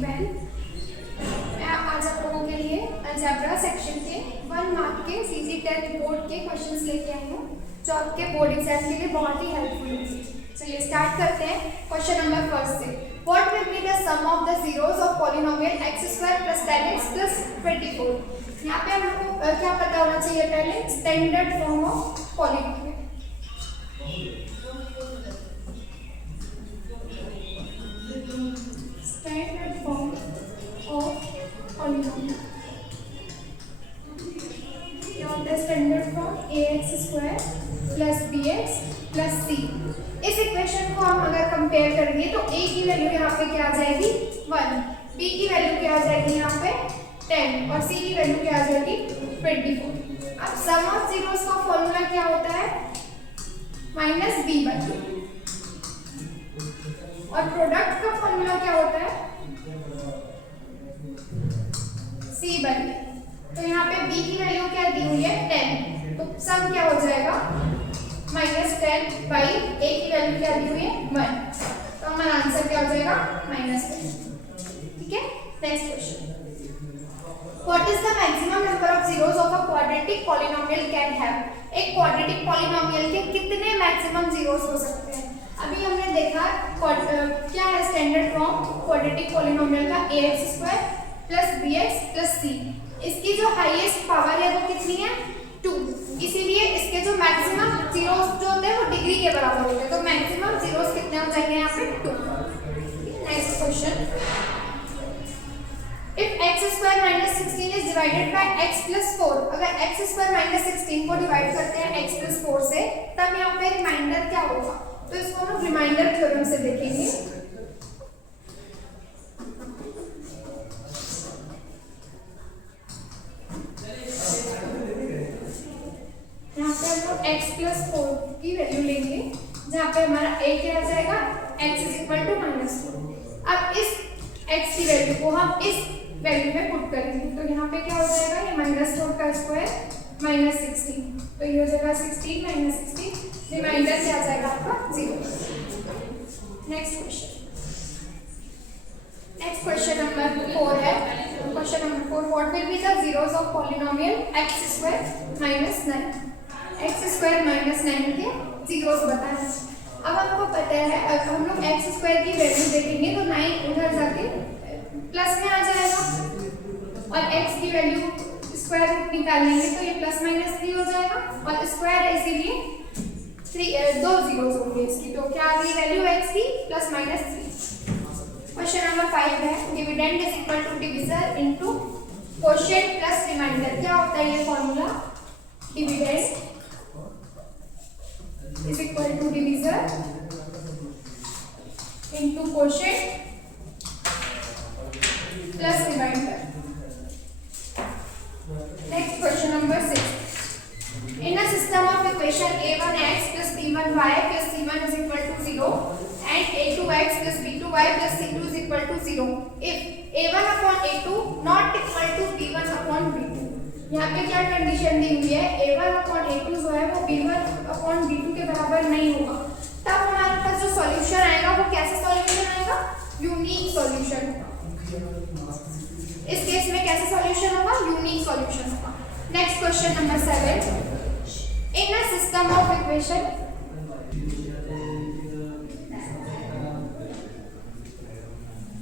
बहन, मैं आज आप लोगों के लिए अलजेब्रा सेक्शन के 1 मार्क के सीजी 10 रिपोर्ट के क्वेश्चंस लेके आई हूँ जो आपके बोर्ड एग्जाम के लिए बहुत ही हेल्पफुल होंगे। चलिए स्टार्ट करते हैं क्वेश्चन नंबर फर्स्ट से। What will be the sum of the zeros of polynomial x² + 10x + 24। यहाँ पे हमको क्या पता होना चाहिए? पहले standard form of polynomial. Standard form of polynomial. क्या होता है standard form? ax² + bx + c। इस इक्वेशन को हम अगर कंपेयर करेंगे तो a की वैल्यू यहाँ पे क्या आ जाएगी? 1, b की वैल्यू क्या आ जाएगी यहाँ पे? 10 और c की वैल्यू क्या आ जाएगी? 24। अब सम ऑफ जीरोस का फॉर्मूला क्या होता है? -b/2। और प्रोडक्ट का फॉर्मूला क्या होता है? c/a। तो यहाँ पे b की वैल्यू क्या दी हुई है? 10। तो सम क्या हो जाएगा? -10/a की वैल्यू क्या दी हुई है? 1। तो हमारा आंसर क्या हो जाएगा? -10। ठीक है, next question. What is the maximum number of zeros of a quadratic polynomial can have? एक quadratic polynomial के कितने मैक्सिमम जीरोस हो सकते हैं? अभी हमने देखा क्या है स्टैंडर्ड फॉर्म क्वाड्रेटिक पॉलिनोमियल का ax² + bx + c। इसकी जो हाईएस्ट पावर है वो कितनी है? 2। इसीलिए इसके जो मैक्सिमम जीरोस जो होते हैं वो डिग्री के बराबर होते हैं। तो मैक्सिमम जीरोस कितने हो जाएंगे यहाँ पे? 2। Next question. If x² - 16 is divided by x + 4, अगर x² - 16 को डिवाइड करते हैं x + 4 से, तब यहाँ पे रिमाइंडर क्या होगा? तो इसको हम रिमाइंडर थ्योरम से देखेंगे। यहाँ पे हम लोग x + 4 की वैल्यू लेंगे, जहाँ पे हमारा a क्या आ जाएगा? x = -4। अब इस x की वैल्यू को हम इस वैल्यू में पुट करेंगे, तो यहाँ पे क्या हो जाएगा? ये -4 का स्क्वायर -16, तो ये हो जाएगा 16 - 16। रिमाइंडर क्या आ जाएगा आपका? 0। नेक्स्ट क्वेश्चन नंबर 4 है। Question number 4, what will be the zeros of polynomial x² - 9। x² - 9 के जीरोस बताएं। अब हमको पता है अगर हम लोग x² की वैल्यू देखेंगे तो 9 उधर जाके प्लस में आ जाएगा और x की वैल्यू स्क्वायर रूट निकालेंगे तो ये +-3 हो जाएगा और स्क्वायर है इसीलिए 2 जीरोस होंगे इसकी। तो क्या आ गई वैल्यू x की? +-3। क्वेश्चन नंबर 5 है, dividend is equal to divisor into quotient plus remainder. क्या होता है ये formula? Dividend is equal to divisor into quotient plus remainder. Next question number 6। In a system of equation a1x + b1y + c1 is equal to 0 and a2x + b2y + c2 is equal to 0, if a1/a2 not equal to b1/b2। यहाँ पे क्या condition दी हुई है? a1/a2 जो है वो b1/b2 के बराबर नहीं होगा, तब हमारे पास जो सॉल्यूशन आएगा वो कैसे सॉल्यूशन आएगा? यूनिक सॉल्यूशन होगा। इस केस में कैसे सॉल्यूशन होगा? यूनिक सॉल्यूशन होगा। Next question number 7। In a system of equation,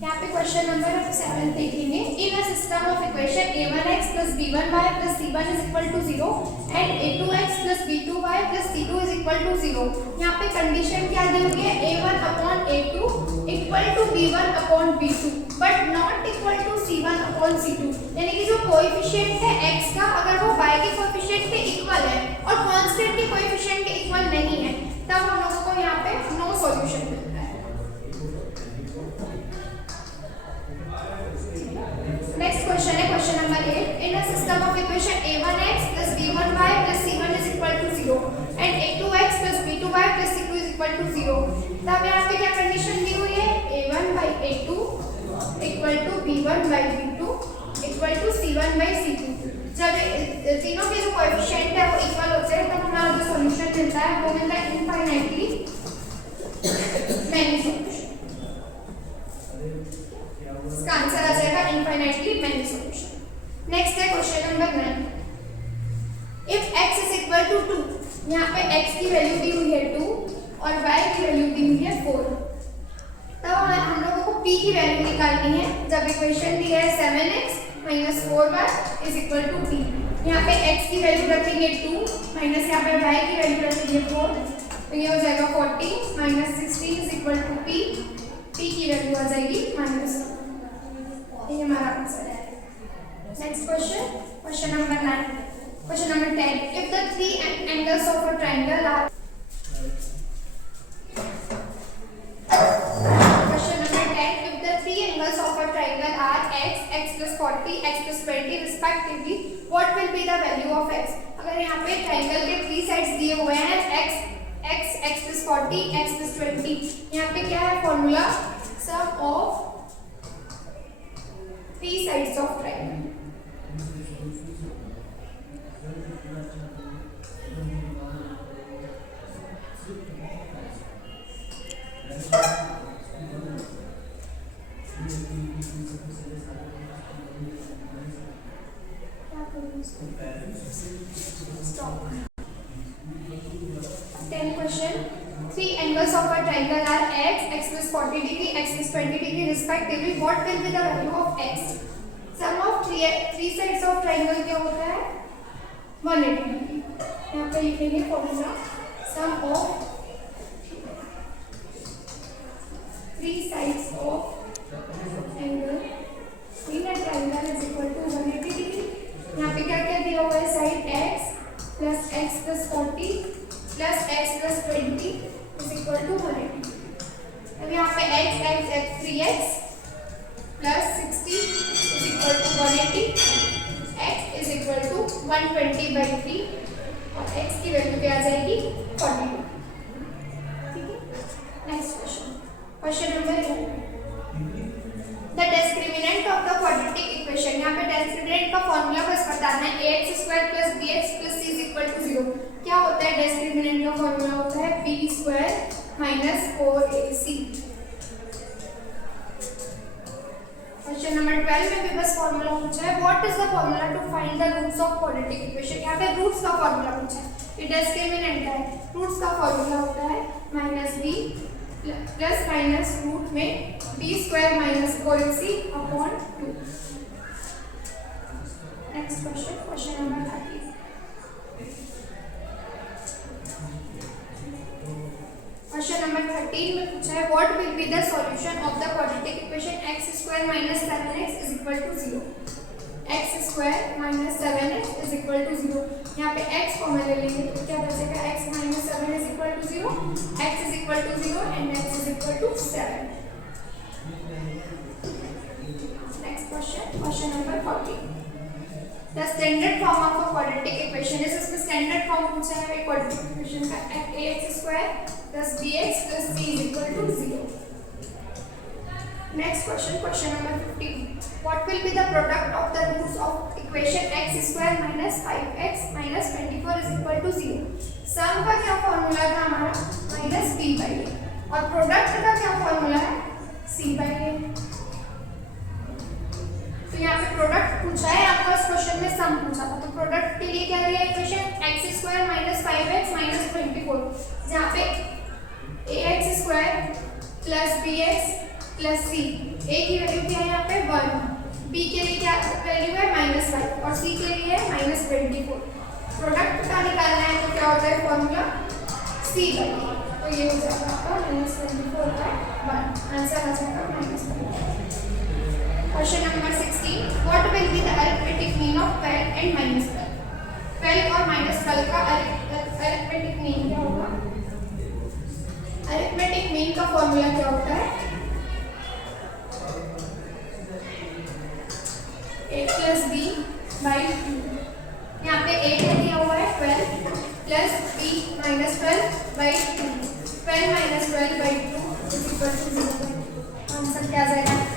यहाँ पे क्वेश्चन नंबर 7 देखेंगे। In a system of equation a1x + b1y + c1 is equal to 0 and a2x + b2y + c2 is equal to 0। यहाँ पे condition क्या दी हुई है? a1/a2 equal to b1/b2 but not equal to c1/c2। यानी कि जो कोएफिशिएंट है x का, अगर वो y के कोएफिशिएंट के इक्वल है और कांस्टेंट के कोएफिशिएंट के इक्वल नहीं है, तब हम लोगों को यहाँ पे नो सॉल्यूशन मिलता है। नेक्स्ट क्वेश्चन है question number 8। In a system of equation a1x + b1y + c1 is equal to 0 and a2x + b2y + c2 is equal to 0, तब यहाँ पे क्या कंडीशन दी हुई है? a1/a2 equal to b1/b2 equal to c1/c2। जब तीनों के जो कोएफिशिएंट है वो इक्वल होते हैं तब हमारा जो सॉल्यूशन मिलता है वो मिलता है इनफाइनाइटली मैनी सॉल्यूशन। इसका आंसर p की वैल्यू निकालनी है। जब इक्वेशन दी है 7x minus 4y is equal to p। यहाँ पे x की वैल्यू रखेंगे 2 माइनस यहाँ पे y की वैल्यू रखेंगे 4, तो ये हो जाएगा 40 minus 16 is equal to p। p की वैल्यू आ जाएगी -1। ये हमारा आंसर है। Next question, question number 9, question number 10। If the three angles of a triangle are x plus 40, x plus 20 respectively, what will be the value of x? अगर यहाँ पे ट्रायंगल के 3 साइड्स दिए हुए हैं x plus 40, x plus 20, यहाँ पे क्या है formula? Sum of 3 sides of triangle. Three angles of a triangle are x plus 40 degree, x plus 20 degree respectively. What will be the value of x? Sum of three sides of triangle क्या होता है? 180 degree. यहाँ पे लिखेंगे formula sum of three sides of angle in a triangle is equal to 180 degree. यहाँ पे क्या क्या दिया हुआ है? Side x plus x plus 40 plus x plus 20 is equal to 180. अब यहाँ पे x 3x plus 60 is equal to 180, x is equal to 120 by 3 और x की वैल्यू क्या आ जाएगी? 42। ठीक है। Next question, question number 11। The discriminant of the quadratic equation. यहाँ पे डिस्क्रिमिनेंट का फॉर्मूला बस बताना है। ax square plus bx plus c is equal to 0। क्या होता है डिस्क्रिमिनेंट का फॉर्मूला? होता है b square minus 4ac। Question number 12 में भी बस फॉर्मूला पूछा है। What is the formula to find the roots of quadratic equation. यहाँ पे रूट्स का फॉर्मूला पूछा है। ये डिस्क्रिमिनेंट का है। रूट्स का फॉर्मूला होता है -b प्लस माइनस रूट में b square minus 4ac upon 2। Next question, question number 13। Question number 13 में पूछा है what will be the solution of the quadratic equation x square minus 7x is equal to 0। x square minus 7x is equal to 0। यहाँ पे x common ले लेंगे तो क्या बचेगा? x minus 7 is equal to 0, x is equal to 0 and x is equal to 7। Next question, question number 14। The standard form of a quadratic equation is इसमें standard form पूछा है quadratic equation का ax square plus bx plus c is equal to 0. Next question, question number 15. What will be the product of the roots of equation x square minus 5x minus 24 is equal to 0? Sum का क्या formula था हमारा? minus b by a और product का क्या formula है? c by a। तो यहाँ पे प्रोडक्ट पूछा है, आपको इस क्वेश्चन में सम पूछा था, तो प्रोडक्ट के लिए क्या दिया equation? x square minus 5x minus 24, जहाँ पे ax square plus bx plus c, a की वैल्यू क्या है यहाँ पे 1, b के लिए क्या वैल्यू है -5 और c के लिए है -24। प्रोडक्ट का निकालना है तो क्या होता है फॉर्मूला? c बाई, तो ये हो जाएगा आपका -24/1, आंसर आ जाएगा -24। Question number 16. What will be the arithmetic mean of 12 and -12? 12 और -12 का arithmetic mean क्या होगा? Arithmetic mean का फॉर्मूला क्या होता है? a plus b by 2। यहाँ पे a क्या दिया हुआ है? 12 plus b minus 12 by 2। 12 minus 12 by 2 is equal to 0। Answer क्या आ जाएगा?